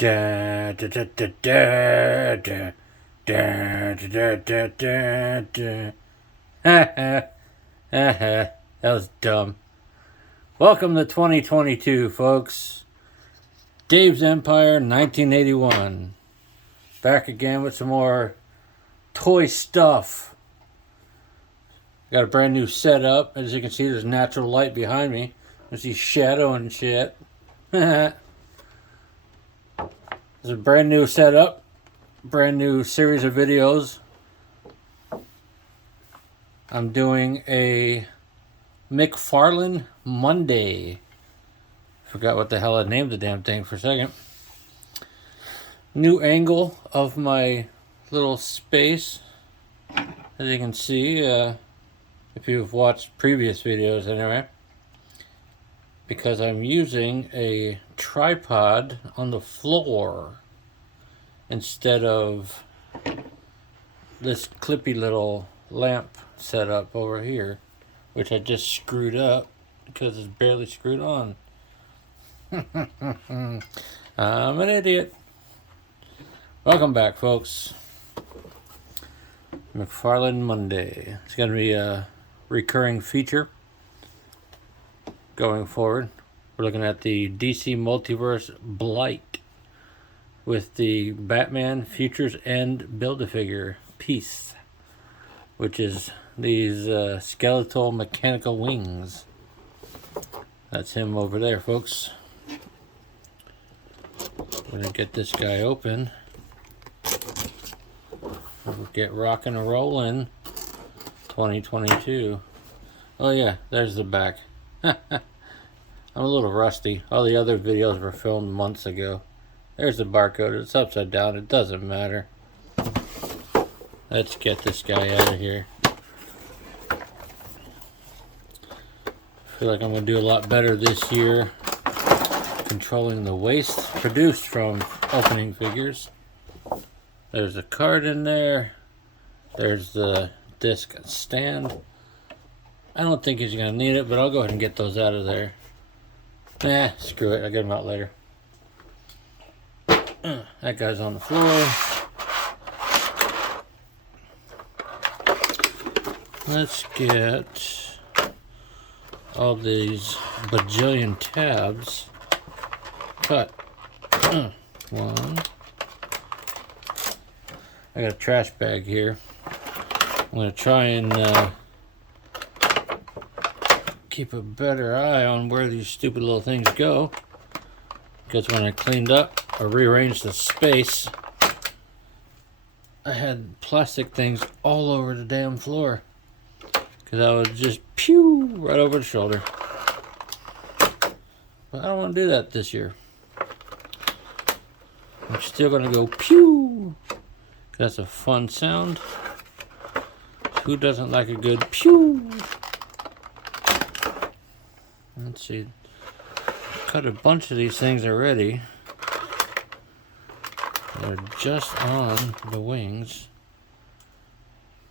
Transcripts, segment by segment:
Da, da, da, da, da, da, da, da, da, da, da. That was dumb. Welcome to 2022, folks. Dave's Empire 1981. Back again with some more toy stuff. Got a brand new setup. As you can see, there's natural light behind me. I see shadow and shit. It's a brand new setup, brand new series of videos. I'm doing a McFarlane Monday. Forgot what the hell I named the damn thing for a second. New angle of my little space. As you can see, if you've watched previous videos anyway. Because I'm using a tripod on the floor instead of this clippy little lamp setup over here, which I just screwed up because it's barely screwed on. I'm an idiot. Welcome back, folks. McFarlane Monday. It's going to be a recurring feature going forward. We're looking at the DC Multiverse Blight with the Batman Futures End Build-A-Figure piece, which is these skeletal mechanical wings. That's him over there, folks. We're gonna get this guy open. We'll get rocking and rolling. 2022. Oh yeah, there's the back. I'm a little rusty. All the other videos were filmed months ago. There's the barcode. It's upside down. It doesn't matter. Let's get this guy out of here. I feel like I'm going to do a lot better this year controlling the waste produced from opening figures. There's a card in there. There's the disc stand. I don't think he's going to need it, but I'll go ahead and get those out of there. Nah, screw it. I'll get them out later. That guy's on the floor. Let's get all these bajillion tabs cut. One. I got a trash bag here. I'm going to try and keep a better eye on where these stupid little things go, because when I cleaned up or rearranged the space, I had plastic things all over the damn floor because I would just pew right over the shoulder. But I don't want to do that this year. I'm still going to go pew. That's a fun sound. Who doesn't like a good pew? Let's see. Cut a bunch of these things already. They're just on the wings.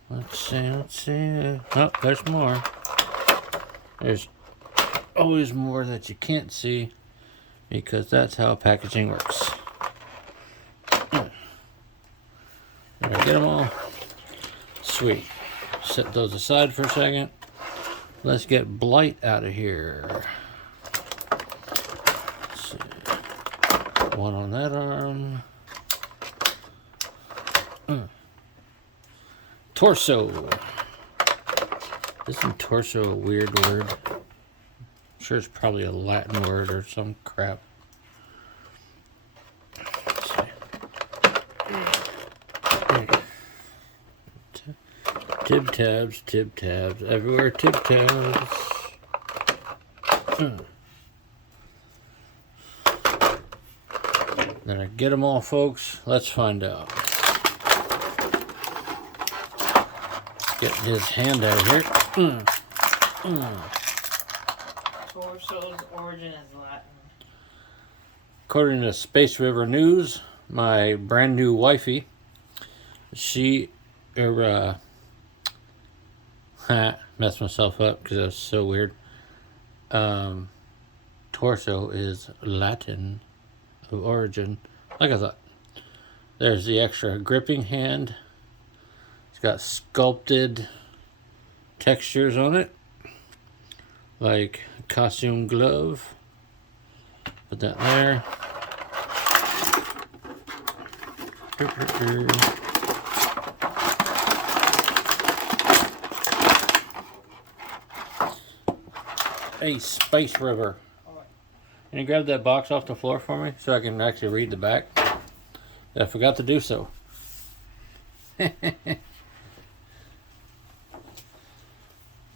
Let's see. Oh, there's more. There's always more that you can't see because that's how packaging works. Did I get them all? Sweet. Set those aside for a second. Let's get Blight out of here. Let's see. One on that arm. Torso. Isn't torso a weird word? I'm sure it's probably a Latin word or some crap. Let's see. Tib tabs, everywhere tib tabs. Did I get them all, folks? Let's find out. Get his hand out of here. Torso's origin is Latin. According to Space River News, my brand new wifey, messed myself up because that was so weird. Torso is Latin of origin. like I thought. There's the extra gripping hand. It's got sculpted textures on it, like a costume glove. Put that there. A space river. Can you grab that box off the floor for me so I can actually read the back? I forgot to do so.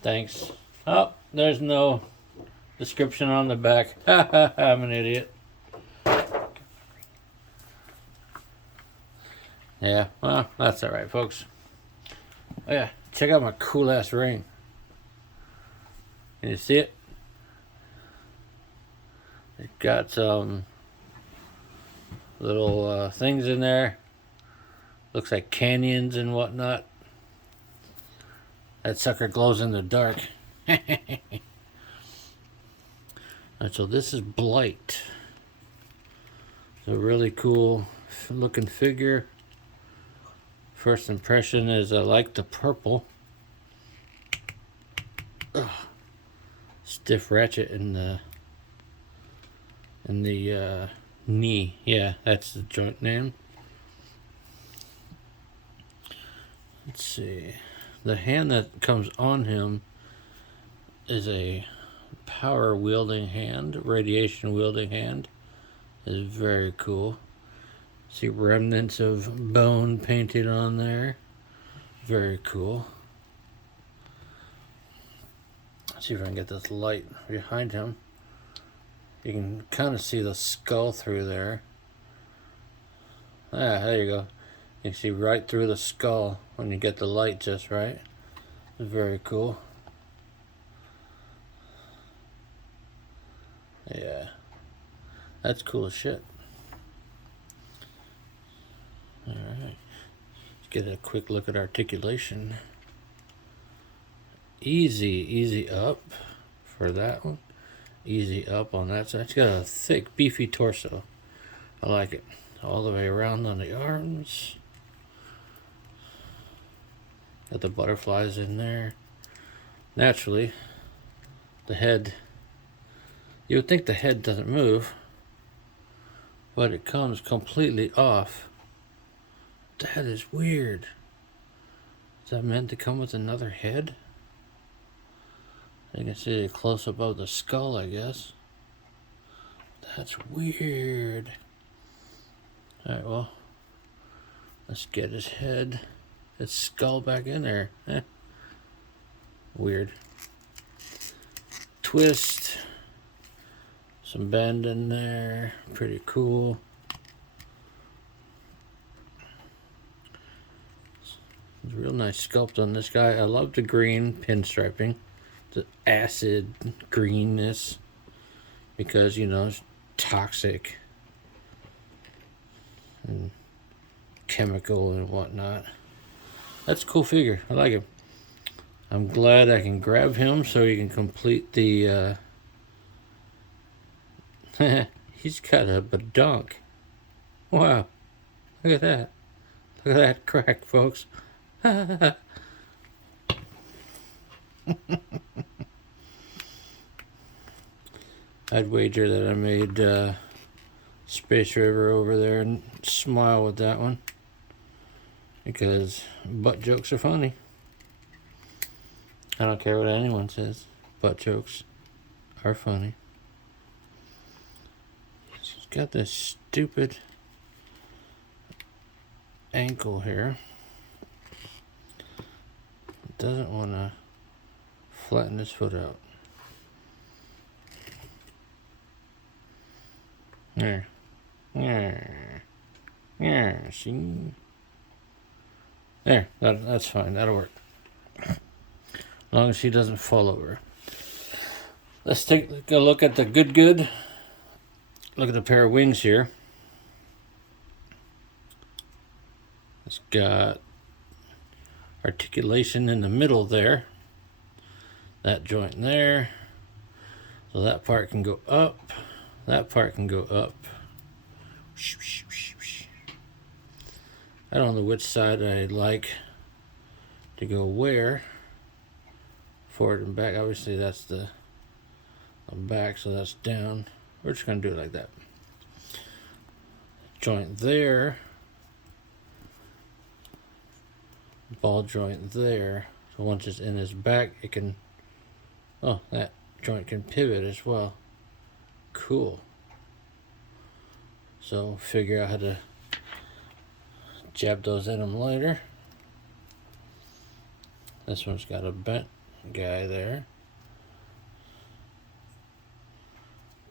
Thanks. Oh, there's no description on the back. I'm an idiot. Yeah, well, that's alright, folks. Oh yeah, check out my cool ass ring. Can you see it? It got some little things in there. Looks like canyons and whatnot. That sucker glows in the dark. Alright, so this is Blight. It's a really cool looking figure. First impression is I like the purple. Ugh. Stiff ratchet in the knee. Yeah, that's the joint name. Let's see. The hand that comes on him is a power wielding hand, radiation wielding hand. Is very cool. See remnants of bone painted on there. Very cool. Let's see if I can get this light behind him. You can kind of see the skull through there. Ah, there you go. You can see right through the skull when you get the light just right. It's very cool. Yeah. That's cool as shit. Alright. Let's get a quick look at articulation. Easy up for that one. Easy up on that side. It's got a thick, beefy torso. I like it. All the way around on the arms. Got the butterflies in there. Naturally, the head. You would think the head doesn't move, but it comes completely off. That is weird. Is that meant to come with another head? You can see it close above the skull, I guess. That's weird. Alright, well, let's get his head, his skull back in there. Weird. Twist. Some bend in there. Pretty cool. It's a real nice sculpt on this guy. I love the green pinstriping. The acid greenness. Because, you know, it's toxic. And chemical and whatnot. That's a cool figure. I like him. I'm glad I can grab him so he can complete the he's got a badonk. Wow. Look at that. Look at that crack, folks. I'd wager that I made Space River over there and smile with that one. Because butt jokes are funny. I don't care what anyone says. Butt jokes are funny. She's got this stupid ankle here. Doesn't want to flatten his foot out. There. Yeah, see? There, that's fine. That'll work. As long as she doesn't fall over. Let's take a look at the good. Look at the pair of wings here. It's got articulation in the middle there. That joint there. So that part can go up. That part can go up. I don't know which side I like to go where. Forward and back. Obviously that's the back, so that's down. We're just going to do it like that. Joint there. Ball joint there. So once it's in his back, it can... Oh, that joint can pivot as well. Cool. So figure out how to jab those in them later. This one's got a bent guy there.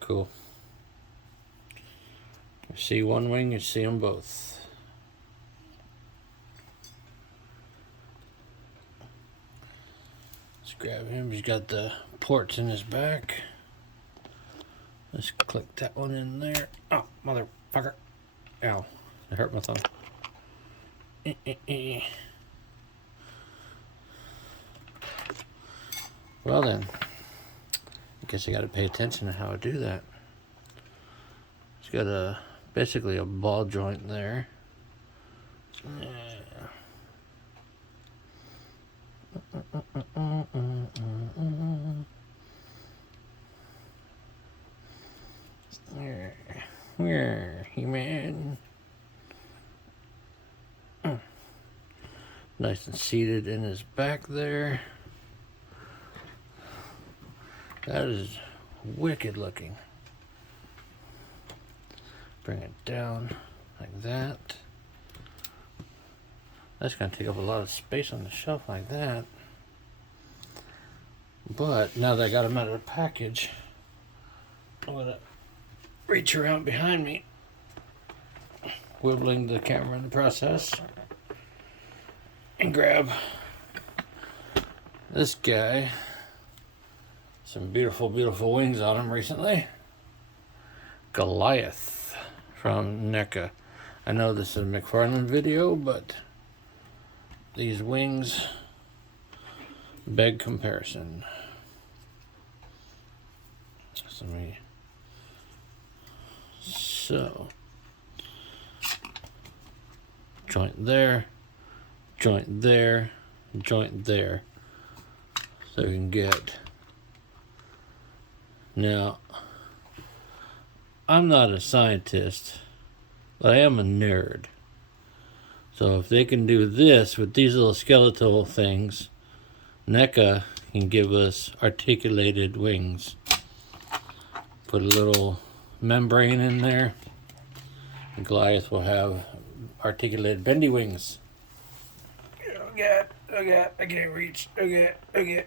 Cool. You see one wing, you see them both. Let's grab him. He's got the ports in his back. Let's click that one in there. Oh, motherfucker. Ow. It hurt my thumb. Well then, I guess I got to pay attention to how I do that. It's got basically a ball joint there. Where he man? Nice and seated in his back there. That is wicked looking. Bring it down like that. That's going to take up a lot of space on the shelf like that. But now that I got them out of the package, I'm going to reach around behind me, wibbling the camera in the process, and grab this guy. Some beautiful, beautiful wings on him recently. Goliath from NECA. I know this is a McFarlane video, but these wings beg comparison. So, joint there, joint there, joint there. So you can get... Now, I'm not a scientist, but I am a nerd. So if they can do this with these little skeletal things, NECA can give us articulated wings. Put a little membrane in there, and Goliath will have articulated bendy wings. Oh God, I can't reach. Oh God.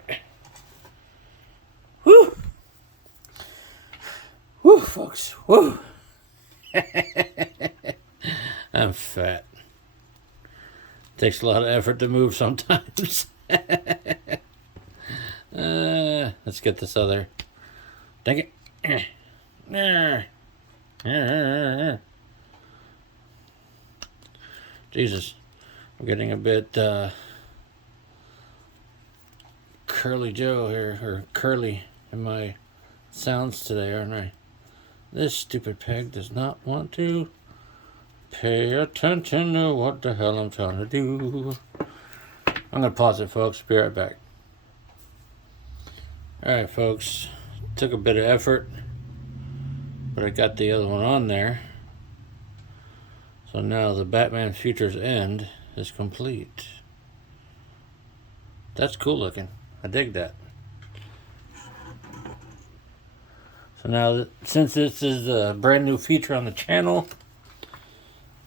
Whew! Woo, folks. Woo. I'm fat. Takes a lot of effort to move sometimes. Let's get this other. Dang it. Jesus. I'm getting a bit curly Joe here, or curly in my sounds today, aren't I? This stupid peg does not want to pay attention to what the hell I'm trying to do. I'm going to pause it, folks. Be right back. Alright, folks. Took a bit of effort, but I got the other one on there. So now the Batman Future's End is complete. That's cool looking. I dig that. So now, since this is a brand new feature on the channel,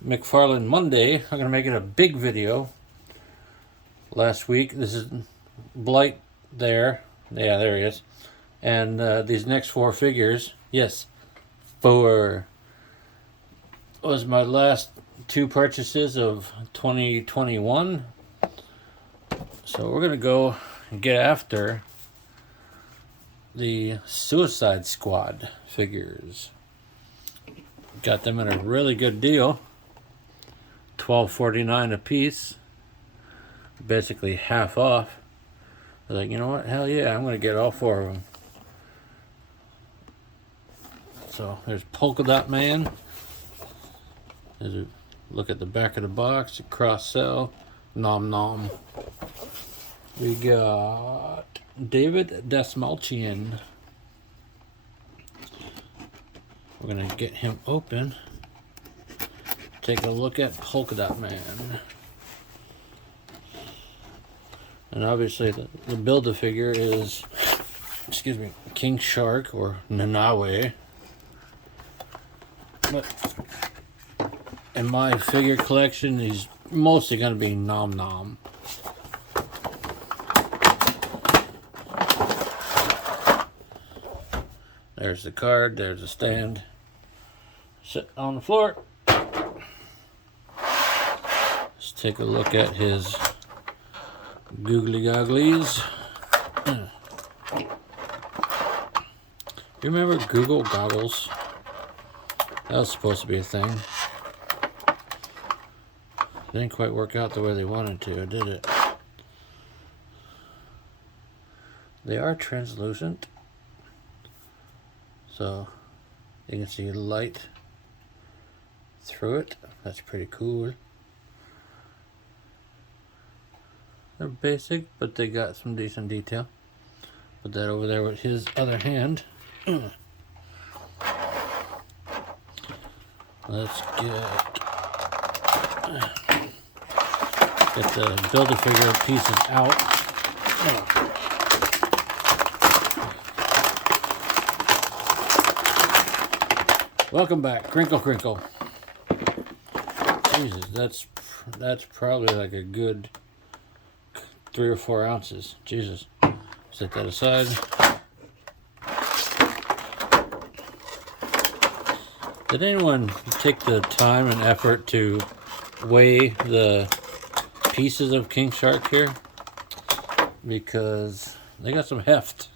McFarlane Monday, I'm going to make it a big video. Last week, this is Blight there. Yeah, there he is. And these next 4 figures, yes, 4, was my last 2 purchases of 2021. So we're going to go and get after the Suicide Squad figures. Got them at a really good deal. $12.49 a piece. Basically half off. I was like, you know what? Hell yeah, I'm going to get all 4 of them. So there's Polka-dot Man. There's a look at the back of the box. Cross sell. Nom nom. We got David Dasmalchian. We're going to get him open. Take a look at Polka-dot Man. And obviously the Build-A-Figure is, excuse me, King Shark or Nanaway. But in my figure collection, he's mostly going to be Nom Nom. There's the card, there's the stand. Sit on the floor. Let's take a look at his googly gogglies. You remember Google goggles? That was supposed to be a thing. Didn't quite work out the way they wanted to, did it? They are translucent, so you can see light through it. That's pretty cool. They're basic, but they got some decent detail. Put that over there with his other hand. Let's get the Build-A-Figure pieces out. Welcome back, Crinkle Crinkle. Jesus, that's probably like a good 3 or 4 ounces. Jesus. Set that aside. Did anyone take the time and effort to weigh the pieces of King Shark here? Because they got some heft.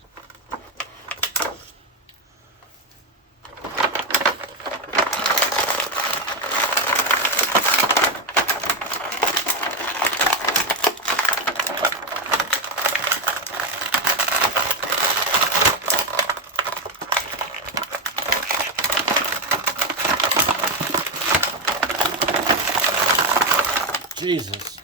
Jesus.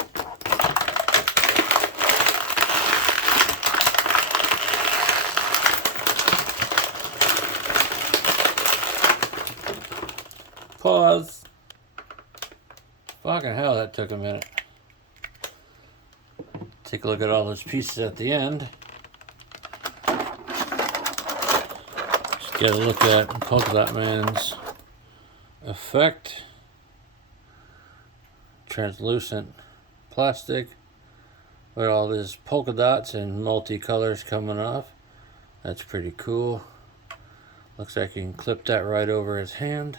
Pause. Fucking hell, that took a minute. Take a look at all those pieces at the end. Just get a look at Polka-dot Man's effect. Translucent plastic with all these polka dots and multicolors coming off. That's pretty cool. Looks like you can clip that right over his hand.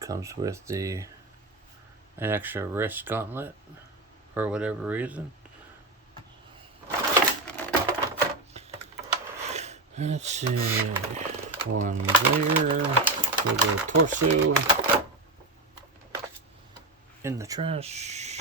Comes with an extra wrist gauntlet for whatever reason. Let's see, one there, with the torso in the trash.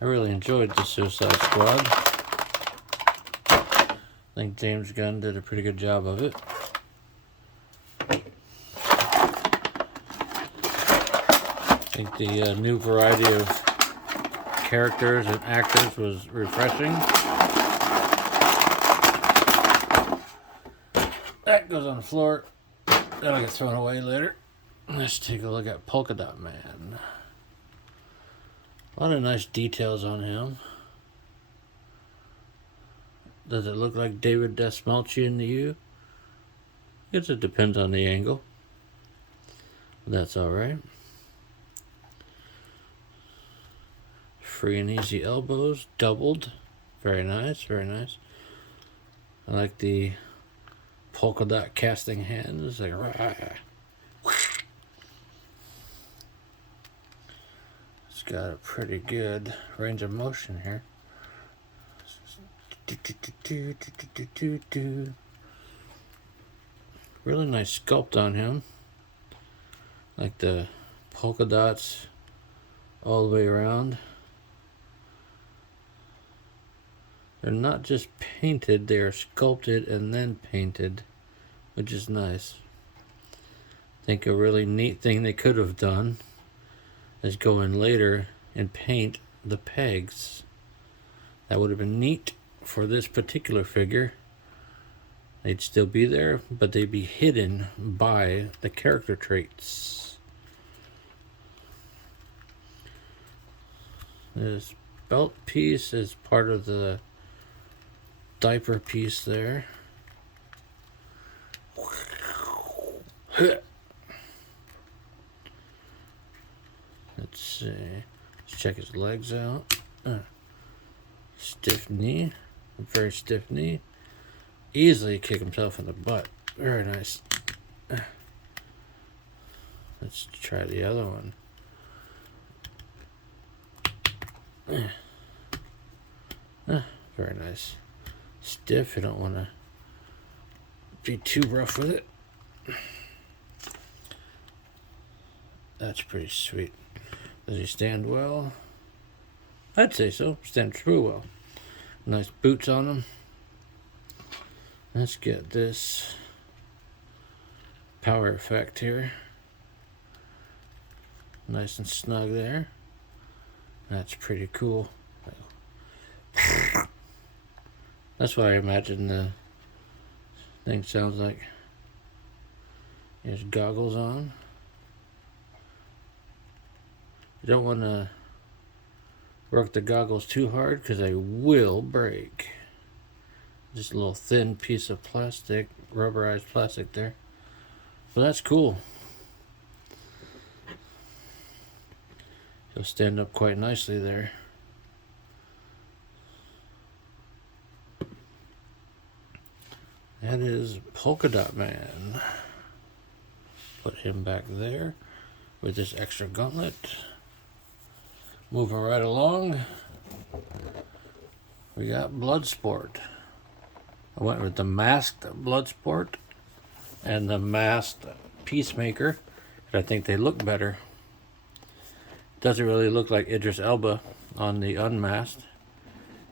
I really enjoyed the Suicide Squad. I think James Gunn did a pretty good job of it. I think the new variety of characters and actors was refreshing. That goes on the floor. That'll get thrown away later. Let's take a look at Polka-dot Man. A lot of nice details on him. Does it look like David Dasmalchian to you? I guess it depends on the angle. That's alright. Free and easy elbows, doubled. Very nice, very nice. I like the polka dot casting hands. Like, it's got a pretty good range of motion here. Really nice sculpt on him. Like the polka dots all the way around. They're not just painted, they are sculpted and then painted, which is nice. I think a really neat thing they could have done is go in later and paint the pegs. That would have been neat for this particular figure. They'd still be there, but they'd be hidden by the character traits. This belt piece is part of the diaper piece there. Let's see. Let's check his legs out. Stiff knee. Very stiff knee. Easily kick himself in the butt. Very nice. Let's try the other one. Very nice. Stiff. You don't want to be too rough with it. That's pretty sweet. Does he stand well? I'd say so. Stands through well. Nice boots on him. Let's get this power effect here. Nice and snug there. That's pretty cool. That's what I imagine the thing sounds like. He has goggles on. You don't want to work the goggles too hard because they will break. Just a little thin piece of plastic, rubberized plastic there. But that's cool. He'll stand up quite nicely there. That is Polka-dot Man. Put him back there with this extra gauntlet. Moving right along, we got Bloodsport. I went with the masked Bloodsport and the masked Peacemaker. I think they look better. Doesn't really look like Idris Elba on the unmasked,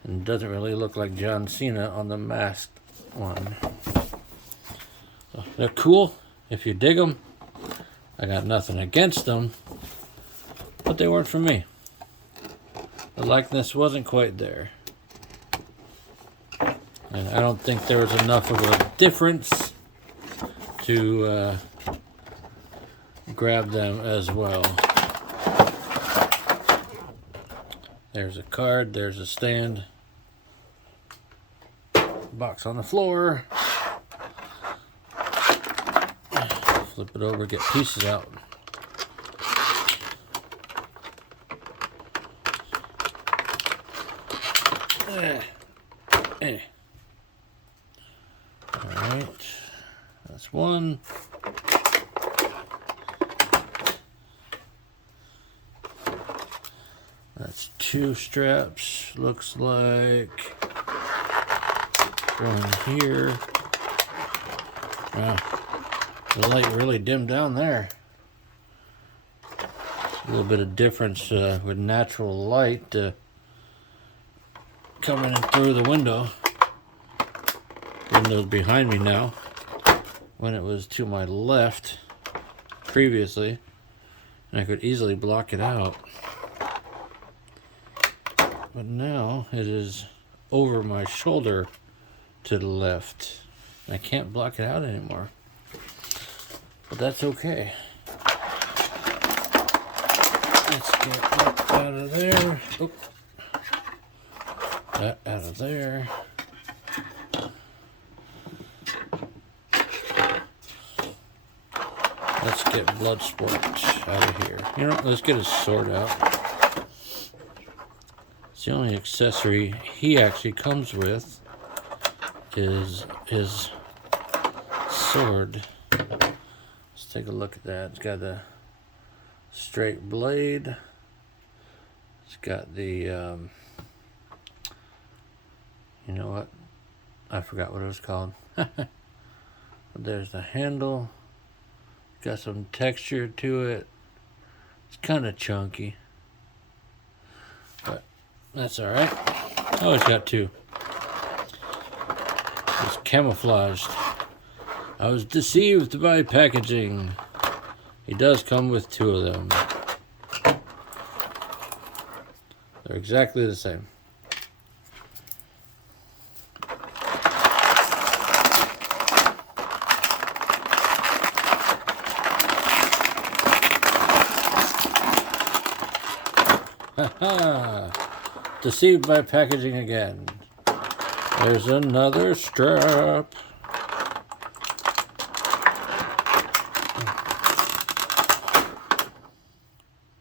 and doesn't really look like John Cena on the masked one. So they're cool if you dig them. I got nothing against them, but they weren't for me. The likeness wasn't quite there. And I don't think there was enough of a difference to grab them as well. There's a card, there's a stand. Box on the floor. Flip it over, get pieces out. Alright, that's one. That's two straps, looks like. One here. Wow, the light really dimmed down there. A little bit of difference with natural light coming in through the window. Window's behind me now. When it was to my left previously, and I could easily block it out. But now it is over my shoulder to the left. I can't block it out anymore. But that's okay. Let's get that out of there. Oop. That out of there. Let's get Bloodsport out of here. You know, let's get his sword out. It's the only accessory he actually comes with is his sword. Let's take a look at that. It's got a straight blade. It's got the, you know what? I forgot what it was called. There's the handle. Got some texture to it. It's kind of chunky, but that's alright. Oh, it's got two. It's camouflaged. I was deceived by packaging. He does come with two of them. They're exactly the same. Haha! Deceived by packaging again. There's another strap.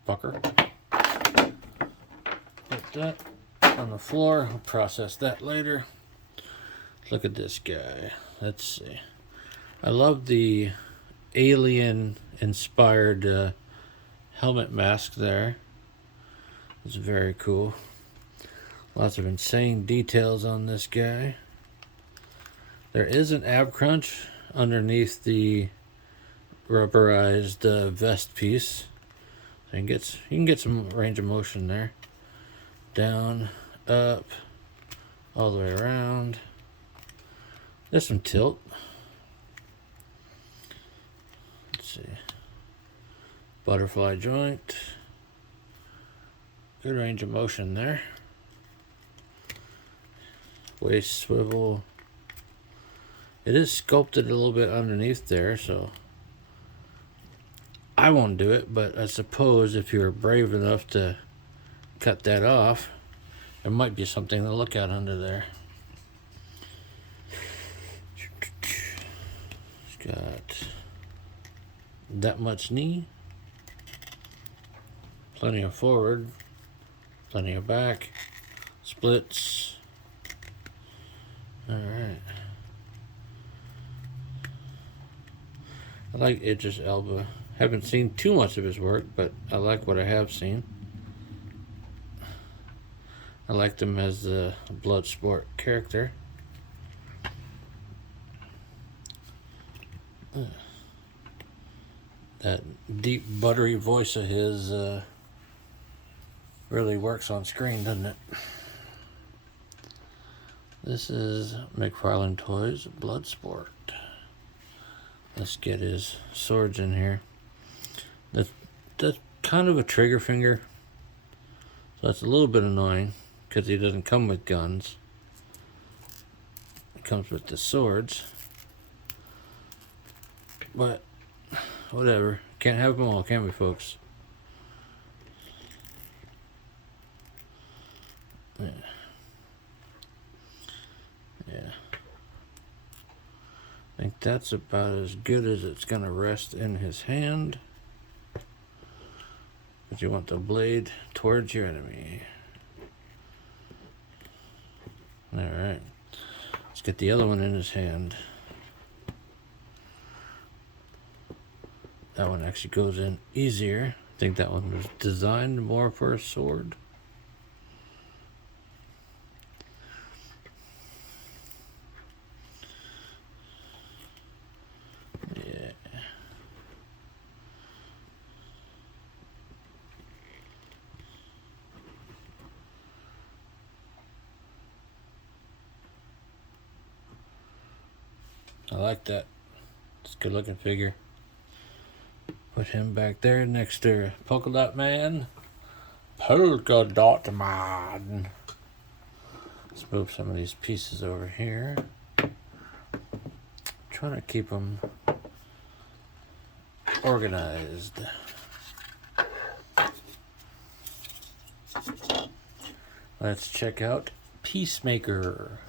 Fucker. Put that on the floor. I'll process that later. Look at this guy. Let's see. I love the alien-inspired helmet mask there. It's very cool. Lots of insane details on this guy. There is an ab crunch underneath the rubberized vest piece. So you can get some range of motion there. Down, up, all the way around. There's some tilt. Let's see. Butterfly joint. Good range of motion there. Waist swivel. It is sculpted a little bit underneath there, so I won't do it, but I suppose if you're brave enough to cut that off, there might be something to look at under there. It's got that much knee, plenty of forward, plenty of back, splits. Alright. I like Idris Elba. Haven't seen too much of his work, but I like what I have seen. I liked him as the Bloodsport character. That deep, buttery voice of his really works on screen, doesn't it? This is McFarlane Toys Bloodsport. Let's get his swords in here. That's kind of a trigger finger. So that's a little bit annoying because he doesn't come with guns. It comes with the swords. But whatever. Can't have them all, can we, folks? Yeah. Yeah. I think that's about as good as it's going to rest in his hand. But you want the blade towards your enemy. Alright. Let's get the other one in his hand. That one actually goes in easier. I think that one was designed more for a sword. Yeah. I like that. It's a good looking figure. Put him back there next to Polka-dot Man. Polka-dot Man. Let's move some of these pieces over here. Trying to keep them organized. Let's check out Peacemaker.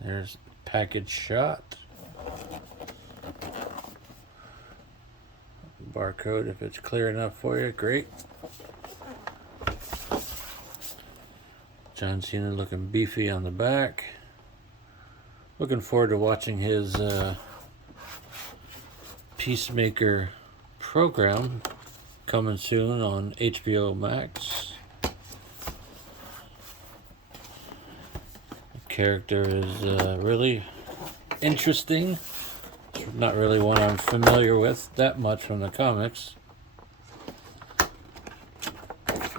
There's package shot. Barcode, if it's clear enough for you, great. John Cena looking beefy on the back. Looking forward to watching his Peacemaker program coming soon on HBO Max. character is really interesting. It's not really one I'm familiar with that much from the comics.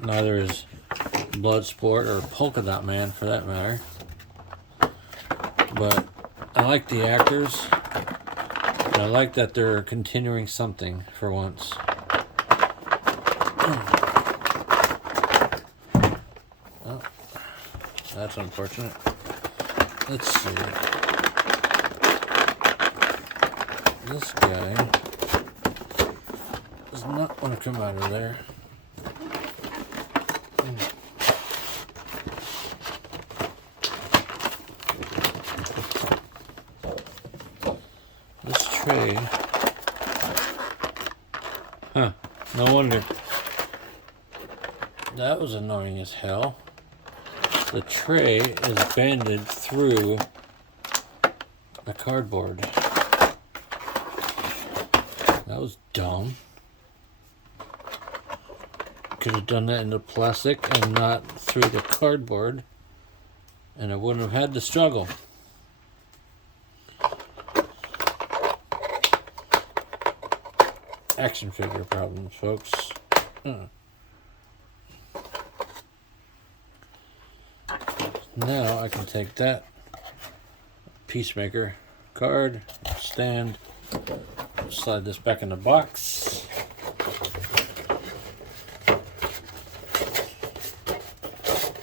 Neither is Bloodsport or Polka-dot Man for that matter. But I like the actors. And I like that they're continuing something for once. Oh, that's unfortunate. Let's see. This guy does not want to come out of there. This tray. Huh. No wonder. That was annoying as hell. The tray is banded through the cardboard. That was dumb. Could have done that into plastic and not through the cardboard, and I wouldn't have had to struggle. Action figure problems, folks. Now I can take that Peacemaker card, stand, slide this back in the box.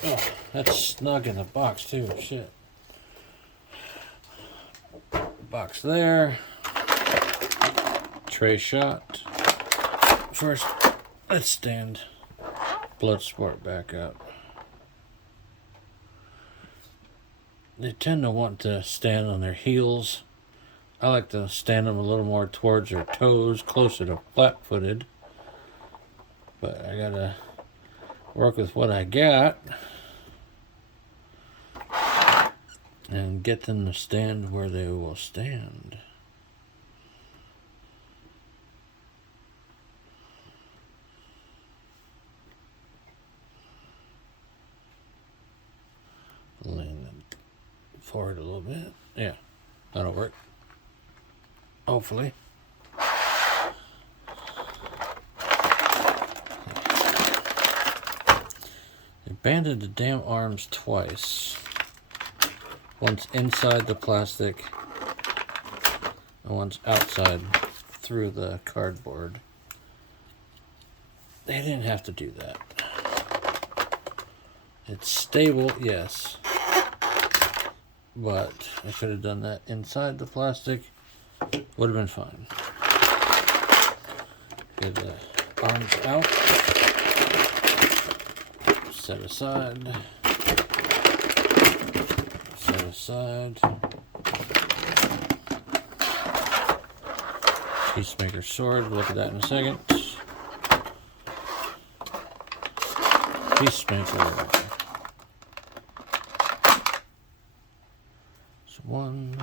Oh, that's snug in the box too, shit. Box there. Tray shot. First, let's stand Bloodsport back up. They tend to want to stand on their heels. I like to stand them a little more towards their toes, closer to flat-footed. But I gotta work with what I got and get them to stand where they will stand. Lean them forward a little bit. Yeah, that'll work. Hopefully. They banded the damn arms twice. Once inside the plastic and once outside through the cardboard. They didn't have to do that. It's stable, yes. But I could have done that inside the plastic. Would have been fine. Get the arms out. Set aside. Set aside. Peacemaker sword. We'll look at that in a second. Peacemaker. So one.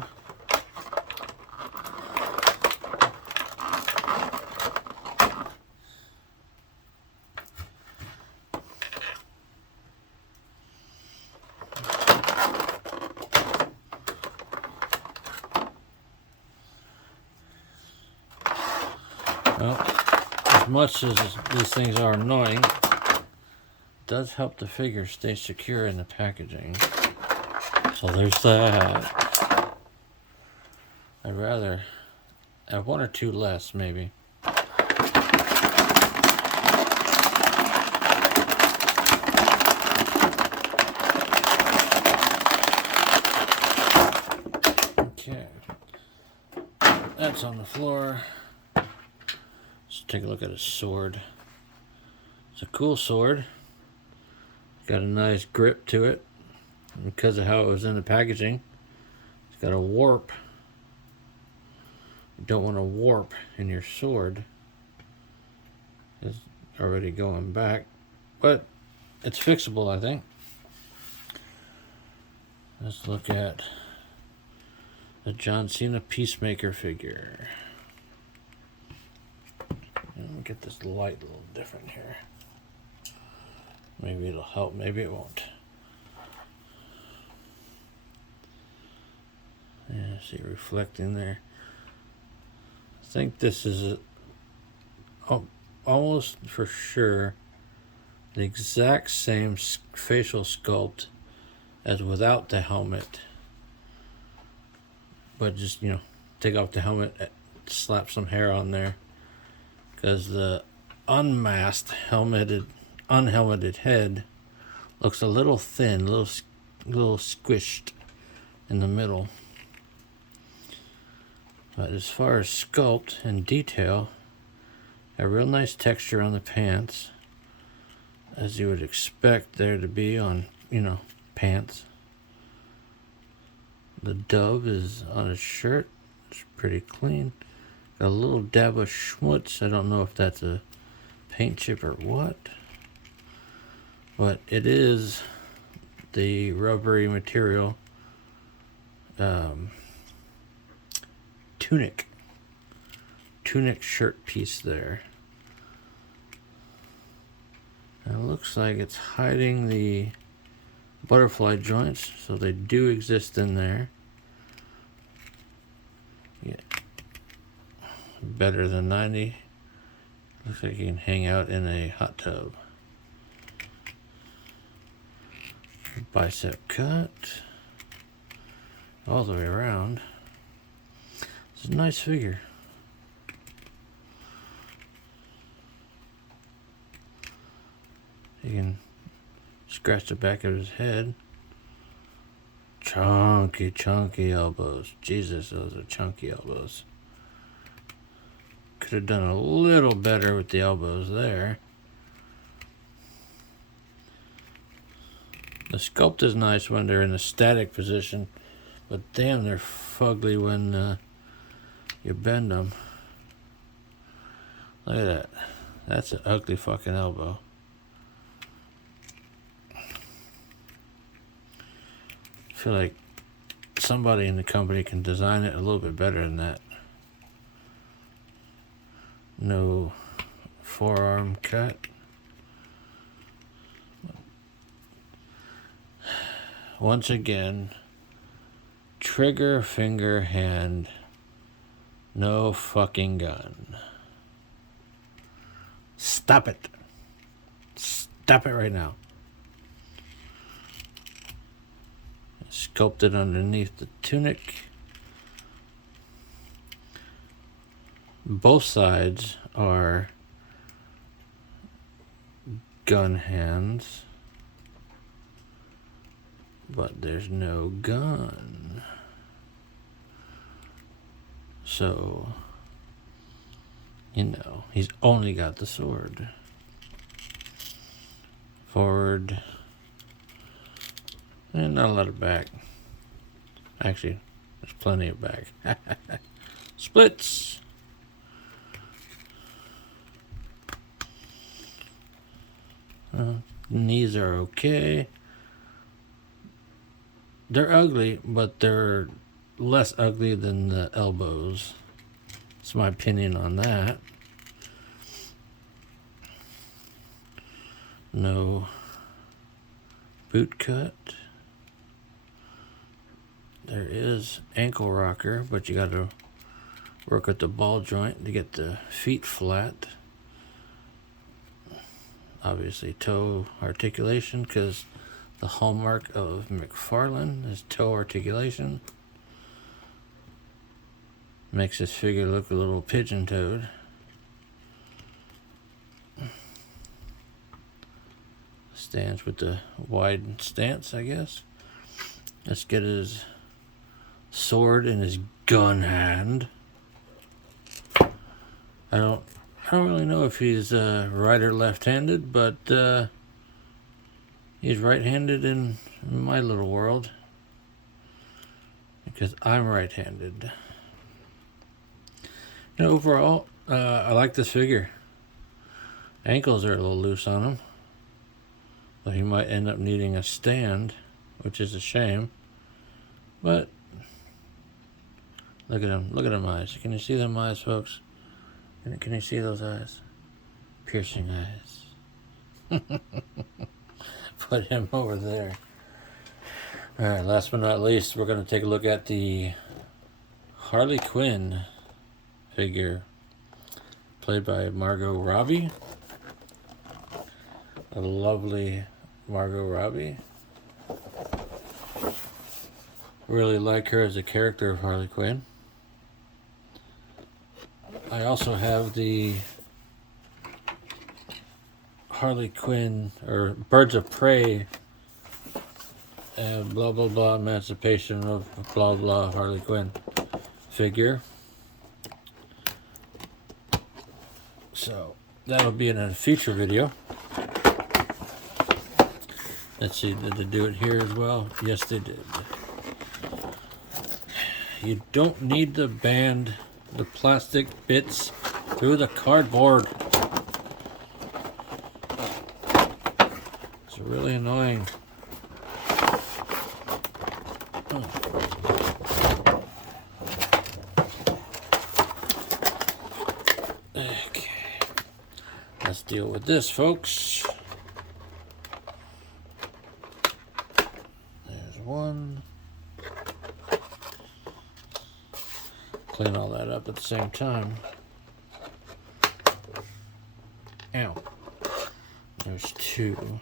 Well, as much as these things are annoying, it does help the figure stay secure in the packaging. So there's that. I'd rather have one or two less, maybe. Okay. That's on the floor. Let's take a look at his sword. It's a cool sword. Got a nice grip to it. Because of how it was in the packaging, it's got a warp. You don't want a warp in your sword. It's already going back, but it's fixable, I think. Let's look at the John Cena Peacemaker figure. Let me get this light a little different here. Maybe it'll help, maybe it won't. See, reflecting there. I think this is almost for sure the exact same facial sculpt as without the helmet. But just, take off the helmet, slap some hair on there. Because the unmasked, unhelmeted head looks a little thin, a little squished in the middle. But as far as sculpt and detail, a real nice texture on the pants, as you would expect there to be on, pants. The dove is on his shirt. It's pretty clean. Got a little dab of schmutz. I don't know if that's a paint chip or what. But it is the rubbery material tunic shirt piece there. And it looks like it's hiding the butterfly joints, so they do exist in there. Yeah. Better than 90. Looks like you can hang out in a hot tub. Bicep cut all the way around. It's a nice figure. You can scratch the back of his head. Chunky elbows. Jesus, those are chunky elbows. Could have done a little better with the elbows there. The sculpt is nice when they're in a static position, but damn, they're fugly when you bend them. Look at that. That's an ugly fucking elbow. I feel like somebody in the company can design it a little bit better than that. No forearm cut. Once again, trigger, finger, hand, no fucking gun. Stop it. Stop it right now. Sculpted underneath the tunic. Both sides are gun hands, but there's no gun. So, he's only got the sword. Forward. And not a lot of back. Actually, there's plenty of back. Splits. Knees are okay. They're ugly, but they're less ugly than the elbows. That's my opinion on that. No boot cut. There is ankle rocker, but you got to work with the ball joint to get the feet flat. Obviously toe articulation, because the hallmark of McFarlane is toe articulation. Makes this figure look a little pigeon-toed. Stands with the wide stance, I guess. Let's get his sword in his gun hand. I don't really know if he's right or left-handed, but he's right-handed in my little world, because I'm right-handed. Overall, I like this figure. Ankles are a little loose on him, but he might end up needing a stand, which is a shame. But look at him. Look at them eyes. Can you see them eyes, folks? Can you see those eyes? Piercing eyes. Put him over there. Alright, last but not least, we're going to take a look at the Harley Quinn figure, played by Margot Robbie. A lovely Margot Robbie. Really like her as a character of Harley Quinn. I also have the Harley Quinn, or Birds of Prey, blah blah blah, Emancipation of blah blah Harley Quinn figure. So that'll be in a future video. Let's see, did they do it here as well? Yes, they did. You don't need to band the plastic bits through the cardboard. It's really annoying. Okay. Let's deal with this, folks. There's one. Clean all that up at the same time. Ow. There's two.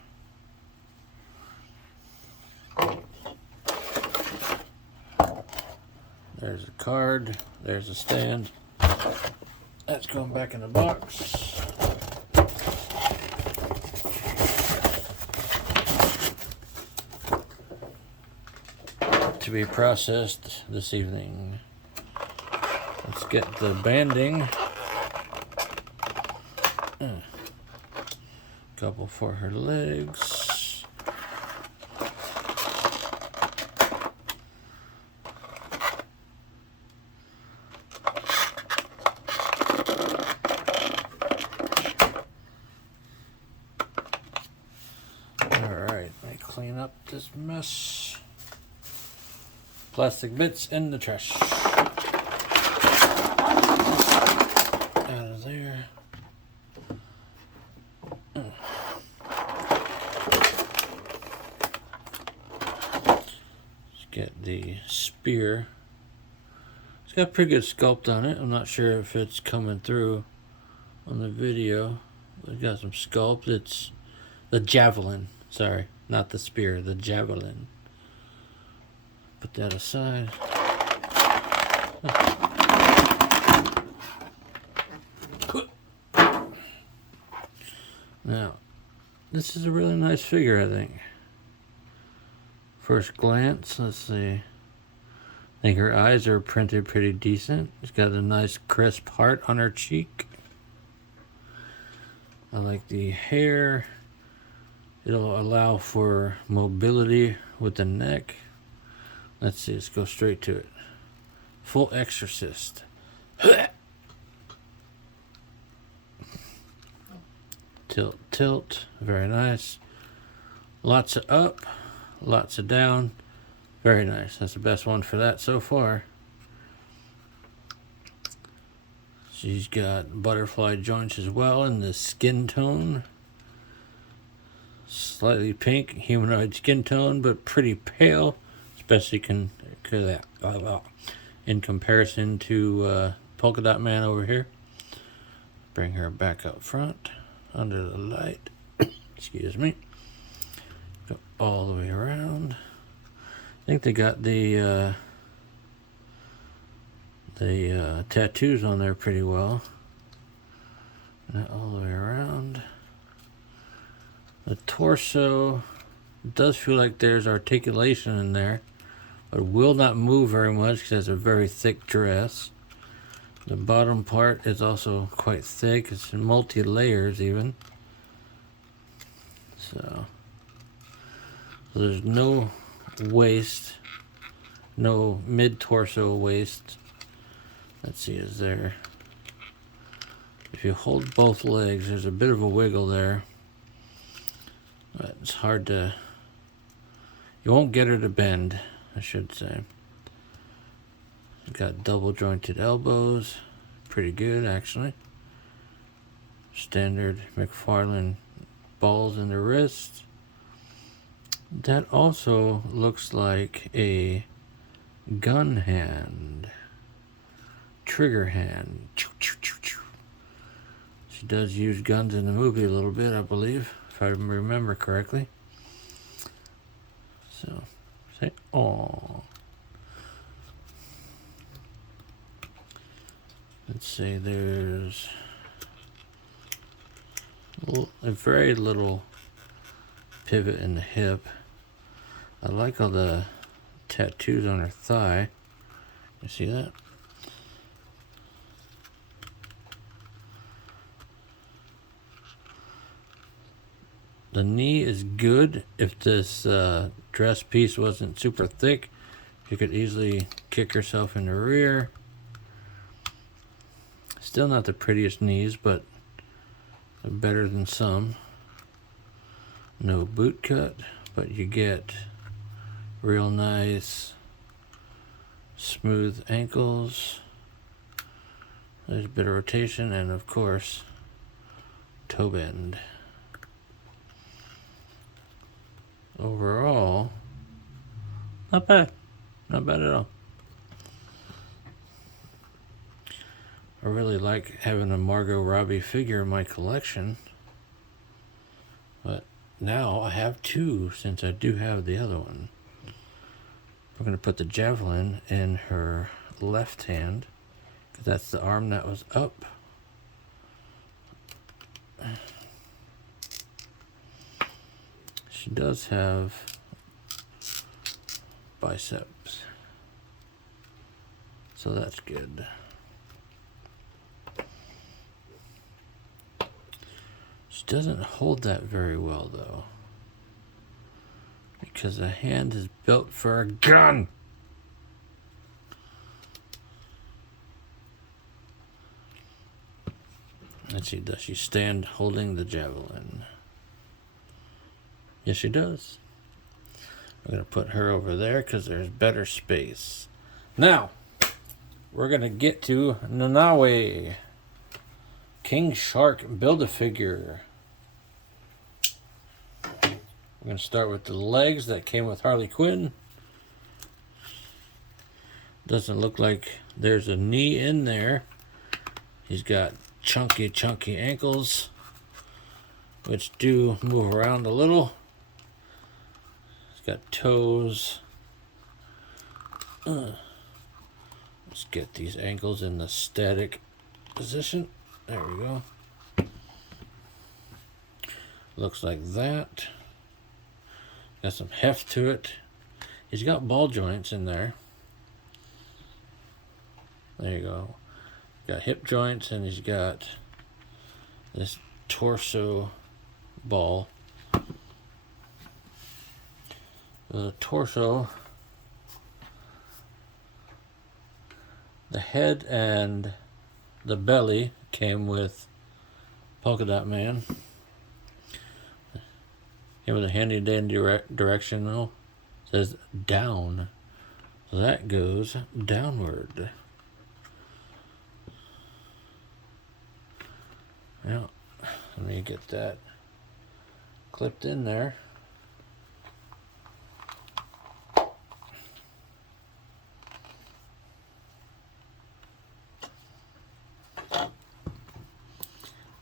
There's a card. There's a stand. That's going back in the box. To be processed this evening. Let's get the banding. Couple for her legs. Alright, let me clean up this mess. Plastic bits in the trash. Out of there. Let's get the spear. It's got a pretty good sculpt on it. I'm not sure if it's coming through on the video. It's got some sculpt. It's the javelin. Sorry, not the spear, the javelin. Put that aside. Now, this is a really nice figure, I think. First glance, let's see. I think her eyes are printed pretty decent. She's got a nice crisp heart on her cheek. I like the hair. It'll allow for mobility with the neck. Let's see, let's go straight to it. Full exorcist. Tilt, tilt. Very nice. Lots of up, lots of down. Very nice. That's the best one for that so far. She's got butterfly joints as well in the skin tone. Slightly pink, humanoid skin tone, but pretty pale. Especially in comparison to Polka-dot Man over here. Bring her back up front under the light. Excuse me. Go all the way around. I think they got the tattoos on there pretty well. And all the way around. The torso does feel like there's articulation in there, but will not move very much because it's a very thick dress. The bottom part is also quite thick. It's in multi-layers even. So there's no waist, no mid-torso waist. Let's see, is there... If you hold both legs, there's a bit of a wiggle there. But it's hard to... You won't get her to bend, I should say. Got double jointed elbows. Pretty good, actually. Standard McFarlane balls in the wrist. That also looks like a gun hand. trigger hand. She does use guns in the movie a little bit, I believe, if I remember correctly. So, say, oh. Let's say there's a very little pivot in the hip. I like all the tattoos on her thigh. You see that? The knee is good. If this dress piece wasn't super thick, you could easily kick herself in the rear. Still not the prettiest knees, but better than some. No boot cut, but you get real nice smooth ankles. There's a bit of rotation, and of course, toe bend. Overall, not bad. Not bad at all. I really like having a Margot Robbie figure in my collection. But now I have two, since I do have the other one. We're going to put the javelin in her left hand, because that's the arm that was up. She does have biceps, so that's good. She doesn't hold that very well though, because the hand is built for a gun. Let's see, does she stand holding the javelin? Yes, she does. I'm going to put her over there because there's better space. Now, we're going to get to Nanaway. King Shark Build-A-Figure. We're going to start with the legs that came with Harley Quinn. Doesn't look like there's a knee in there. He's got chunky ankles, which do move around a little. Got toes. Let's get these ankles in the static position. There we go. Looks like that. Got some heft to it. He's got ball joints in there. There you go. Got hip joints, and he's got this torso ball. The torso, the head, and the belly came with Polka-dot Man. Came with a handy dandy directional. It says down. So that goes downward. Now, let me get that clipped in there.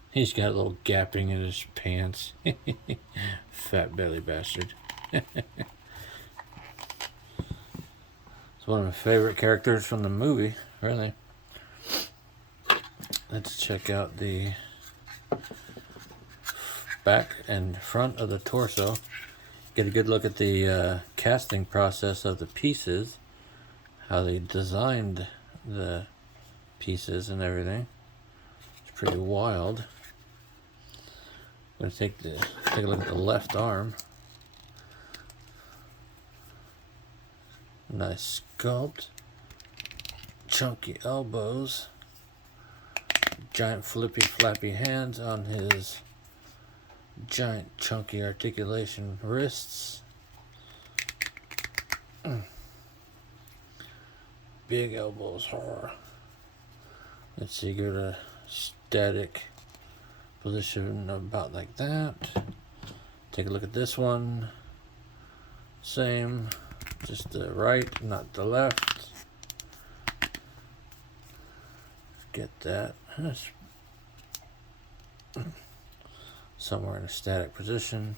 He's got a little gapping in his pants. Fat belly bastard. It's one of my favorite characters from the movie, really. Let's check out the back and front of the torso. Get a good look at the casting process of the pieces. How they designed the pieces and everything. It's pretty wild. I'm going to take a look at the left arm. Nice sculpt. Chunky elbows. Giant flappy hands on his giant chunky articulation wrists. Big elbows. Let's see, go to static position about like that. Take a look at this one. Same, just the right, not the left. get that. That's somewhere in a static position.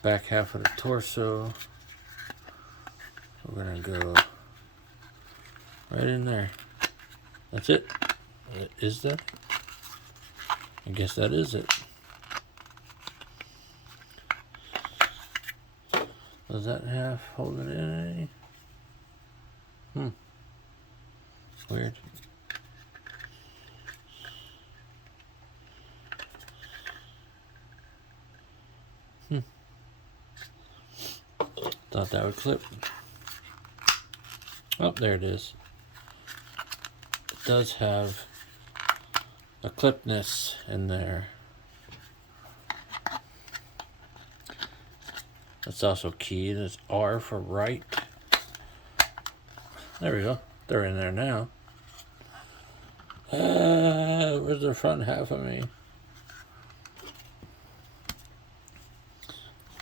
Back half of the torso. We're gonna go right in there. That's it. Is that? I guess that is it. Does that half hold it in any? Weird. Thought that would clip. Oh, there it is. It does have a clipness in there. That's also key. There's R for right. There we go. They're in there now. Where's the front half of me?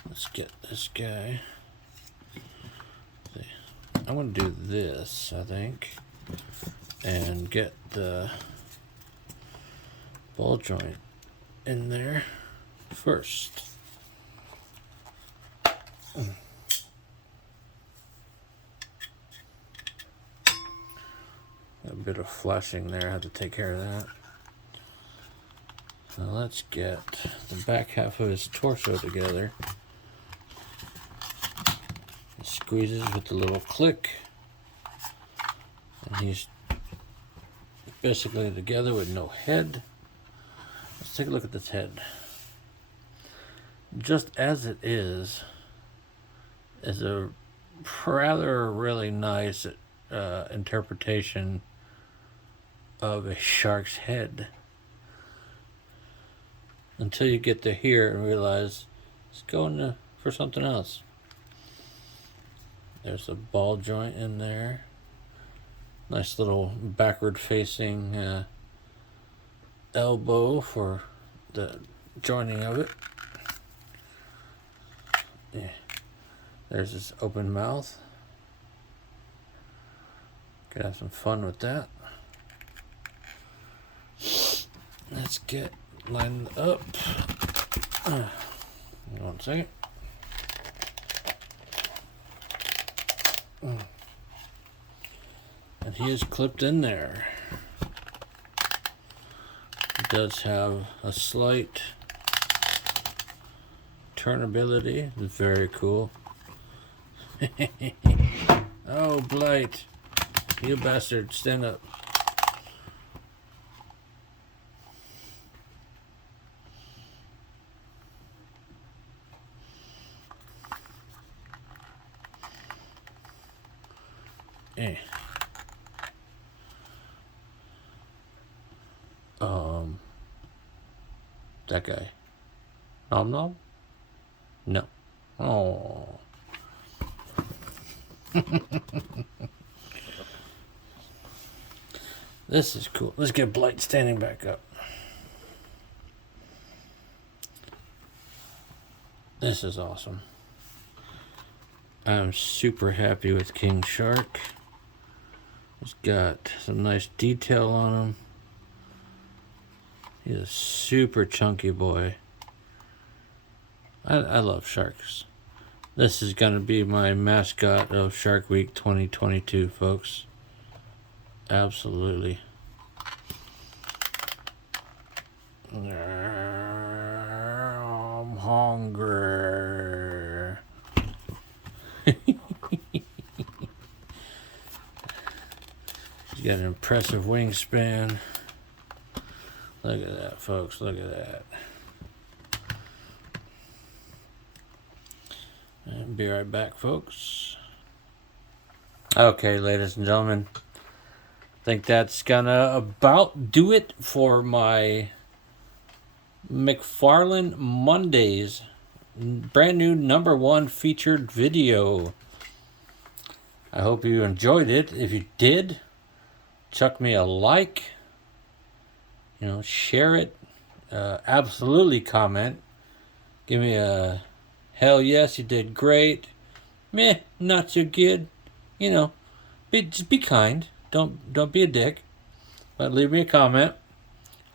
Let's get this guy. I'm going to do this, I think, and get the ball joint in there first. A bit of flashing there, I have to take care of that. So let's get the back half of his torso together. He squeezes with a little click, and he's basically together with no head. Let's take a look at this head. Just as it is a rather really nice interpretation of a shark's head, until you get to here and realize it's going for something else. There's a ball joint in there. Nice little backward facing elbow for the joining of it. Yeah. There's this open mouth. Could have some fun with that. Let's get lined up. 1 second. And he is clipped in there. It does have a slight turnability. It's very cool. Oh, Blight. You bastard. Stand up. Eh. That guy. Nom nom? No. Oh. This is cool. Let's get Blight standing back up. This is awesome. I'm super happy with King Shark. He's got some nice detail on him. He's a super chunky boy. I love sharks. This is going to be my mascot of Shark Week 2022, folks. Absolutely. I'm hungry. He's got an impressive wingspan. Look at that, folks. Look at that. And be right back, folks. Okay, ladies and gentlemen. I think that's gonna about do it for my McFarlane Mondays brand new #1 featured video. I hope you enjoyed it. If you did, chuck me a like. Share it. Absolutely comment. Give me a hell yes, you did great. Meh, not so good. Just be kind. Don't be a dick. But leave me a comment.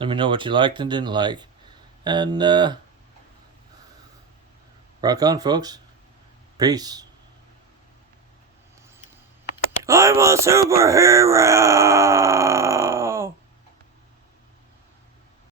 Let me know what you liked and didn't like. And rock on, folks. Peace. I'm a superhero!